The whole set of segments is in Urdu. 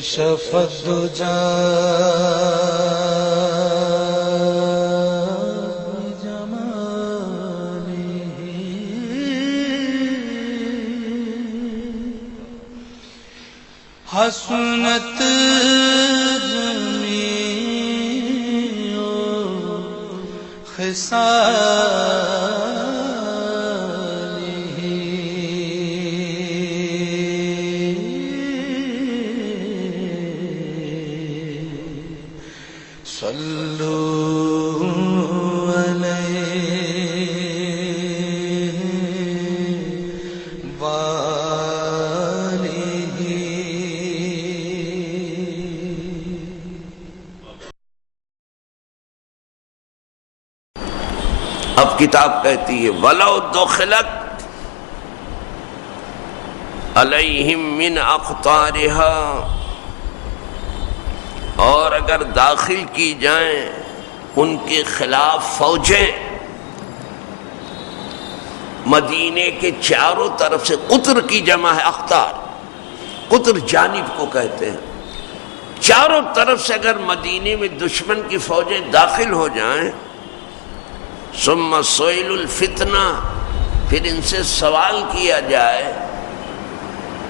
کشف الدجى حسنت جمیع خصاله صلوا علیہ وآلہ. اب کتاب کہتی ہے وَلَوْ دُخِلَتْ عَلَيْهِمْ مِنْ أَقْطَارِهَا، اور اگر داخل کی جائیں ان کے خلاف فوجیں مدینے کے چاروں طرف سے. قطر کی جمع ہے اقطار، قطر جانب کو کہتے ہیں. چاروں طرف سے اگر مدینے میں دشمن کی فوجیں داخل ہو جائیں، ثم سئلوا الفتنہ، پھر ان سے سوال کیا جائے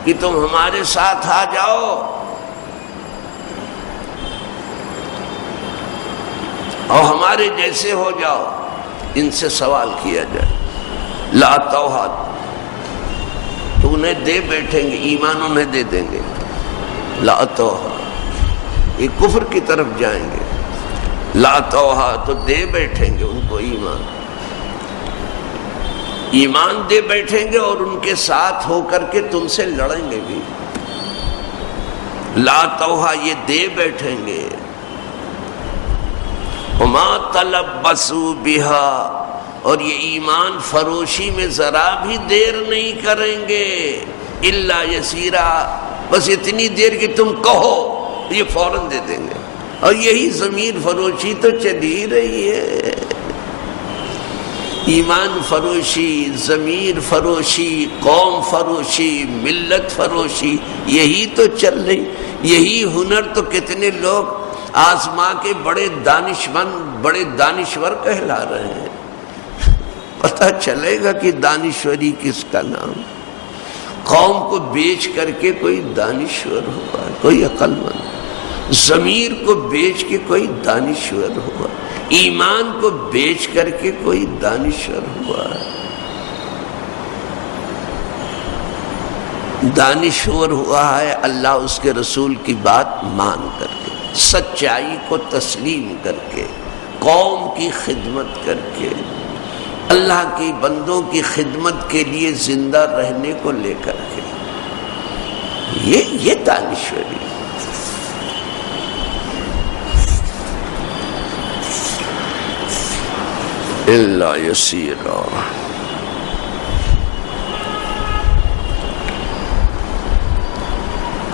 کہ تم ہمارے ساتھ آ جاؤ، اور ہمارے جیسے ہو جاؤ، ان سے سوال کیا جائے. لا توحد، تو انہیں دے بیٹھیں گے، ایمان انہیں دے دیں گے. لا توحد، یہ کفر کی طرف جائیں گے. لا توحد، تو دے بیٹھیں گے ان کو ایمان، ایمان دے بیٹھیں گے اور ان کے ساتھ ہو کر کے تم سے لڑیں گے بھی. لا توحد، یہ دے بیٹھیں گے. وما تلبسوا بها، اور یہ ایمان فروشی میں ذرا بھی دیر نہیں کریں گے. الا یسیرا، بس اتنی دیر کہ تم کہو یہ فوراً دے دیں گے. اور یہی ضمیر فروشی تو چل ہی رہی ہے. ایمان فروشی، ضمیر فروشی، قوم فروشی، ملت فروشی، یہی تو چل رہی. یہی ہنر تو کتنے لوگ آزما کے بڑے دانشمند، بڑے دانشور کہلا رہے ہیں. پتہ چلے گا کہ دانشوری کس کا نام. قوم کو بیچ کر کے کوئی دانشور ہوا، کوئی عقل مند. ضمیر کو بیچ کے کوئی دانشور ہوا، ایمان کو بیچ کر کے کوئی دانشور ہوا. دانشور ہوا ہے اللہ اس کے رسول کی بات مان کر کے، سچائی کو تسلیم کر کے، قوم کی خدمت کر کے، اللہ کی بندوں کی خدمت کے لیے زندہ رہنے کو لے کر کے. یہ دانشوری. اللہ یسیرا.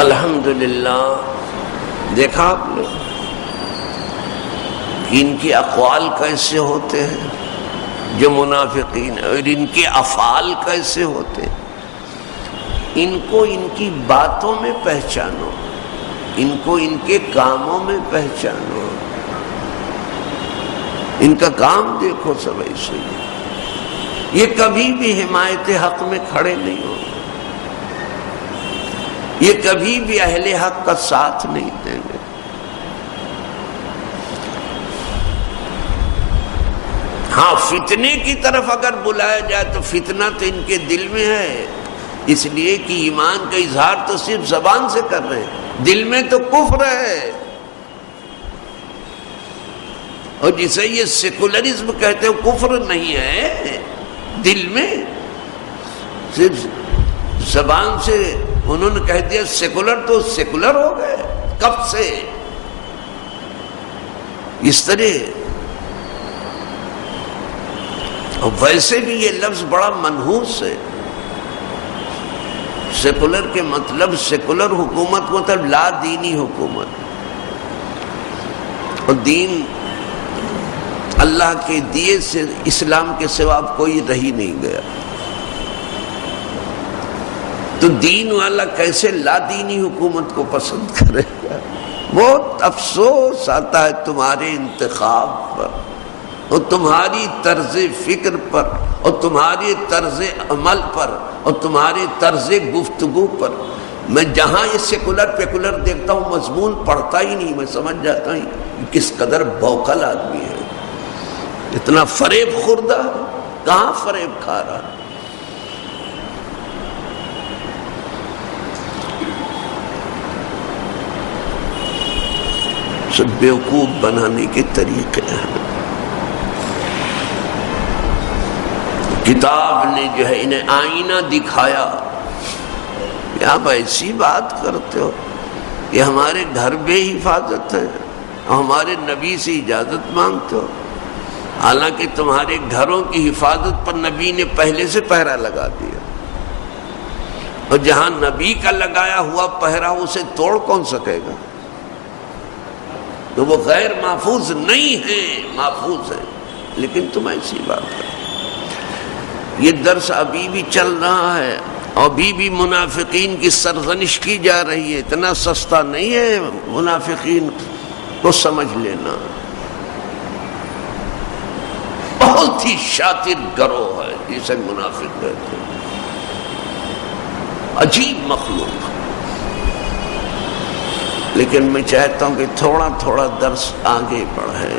الحمدللہ دیکھا آپ نے کہ ان کے اقوال کیسے ہوتے ہیں جو منافقین ہیں، اور ان کے افعال کیسے ہوتے ہیں. ان کو ان کی باتوں میں پہچانو، ان کو ان کے کاموں میں پہچانو. ان کا کام دیکھو سب ایسے ہی. یہ کبھی بھی حمایت حق میں کھڑے نہیں ہوں گے، یہ کبھی بھی اہل حق کا ساتھ نہیں دیں گے. ہاں فتنے کی طرف اگر بلایا جائے تو فتنہ تو ان کے دل میں ہے، اس لیے کہ ایمان کا اظہار تو صرف زبان سے کر رہے ہیں، دل میں تو کفر ہے. اور جسے یہ سیکولرزم کہتے ہیں کفر نہیں ہے، دل میں صرف زبان سے انہوں نے کہہ دیا سیکولر، تو سیکولر ہو گئے کب سے. اس طرح. اور ویسے بھی یہ لفظ بڑا منحوس ہے. سیکولر کے مطلب، سیکولر حکومت مطلب لا دینی حکومت. اور دین اللہ کے دیے سے اسلام کے سوا کوئی رہ ہی نہیں گیا. تو دین والا کیسے لا دینی حکومت کو پسند کرے گا؟ بہت افسوس آتا ہے تمہارے انتخاب پر اور تمہاری طرز فکر پر اور تمہاری طرز عمل پر اور تمہارے طرز گفتگو پر۔ میں جہاں یہ سیکولر پیکولر دیکھتا ہوں مضمون پڑھتا ہی نہیں، میں سمجھ جاتا ہوں کہ کس قدر بوکل آدمی ہے، اتنا فریب خوردہ ہے، کہاں فریب کھا رہا ہے۔ سب بیوقوف بنانے کے طریقے ہیں۔ کتاب نے جو ہے انہیں آئینہ دکھایا کہ آپ ایسی بات کرتے ہو کہ ہمارے گھر بے حفاظت ہے، ہمارے نبی سے اجازت مانگتے ہو، حالانکہ تمہارے گھروں کی حفاظت پر نبی نے پہلے سے پہرا لگا دیا، اور جہاں نبی کا لگایا ہوا پہرا اسے توڑ کون سکے گا؟ تو وہ غیر محفوظ نہیں ہے، محفوظ ہے، لیکن تم ایسی بات کرو۔ یہ درس ابھی بھی چل رہا ہے، ابھی بھی منافقین کی سرزنش کی جا رہی ہے۔ اتنا سستا نہیں ہے منافقین کو سمجھ لینا، بہت ہی شاطر گروہ ہے جسے منافق کہتے ہیں، عجیب مخلوق۔ لیکن میں چاہتا ہوں کہ تھوڑا تھوڑا درس آگے بڑھے۔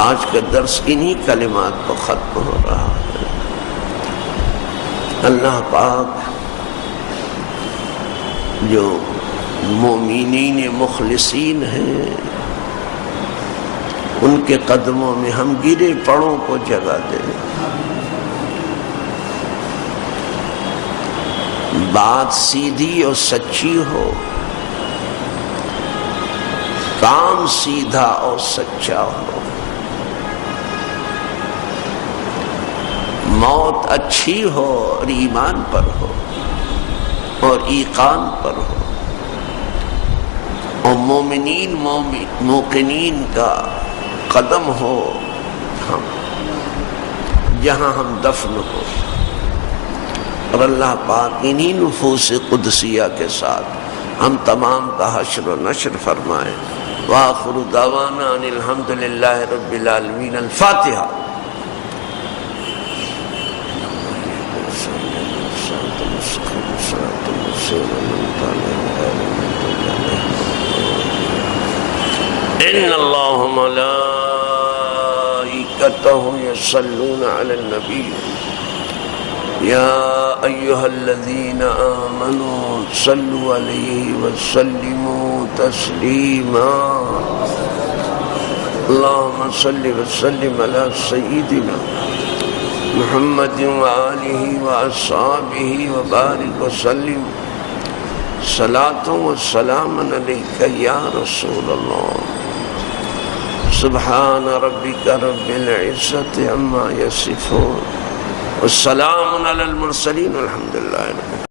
آج کا درس انہی کلمات کو ختم ہو رہا ہے۔ اللہ پاک جو مومنین مخلصین ہیں ان کے قدموں میں ہم گرے پڑوں کو جگہ دے، بات سیدھی اور سچی ہو، کام سیدھا اور سچا ہو، موت اچھی ہو اور ایمان پر ہو اور ایقان پر ہو، اور مومنین موقنین کا قدم ہو جہاں ہم دفن ہو، اور اللہ پاک انہی نفوس قدسیہ کے ساتھ ہم تمام کا حشر و نشر فرمائے۔ وآخر دعوانا ان الحمدللہ رب العالمین۔ الفاتحہ۔ ان اللہ ملائکتہ یصلون علی النبی یا ایہا الذین آمنوا صلوا علیہ وسلموا تسلیما۔ اللہم صل وسلم علی سیدنا محمد وآلہ وأصحابہ وبارک وسلم۔ صلاۃ و سلام علیک یا رسول اللہ۔ سبحان ربک رب العزت عما یصفون، والسلام علی المرسلین، والحمد للہ رب العالمین۔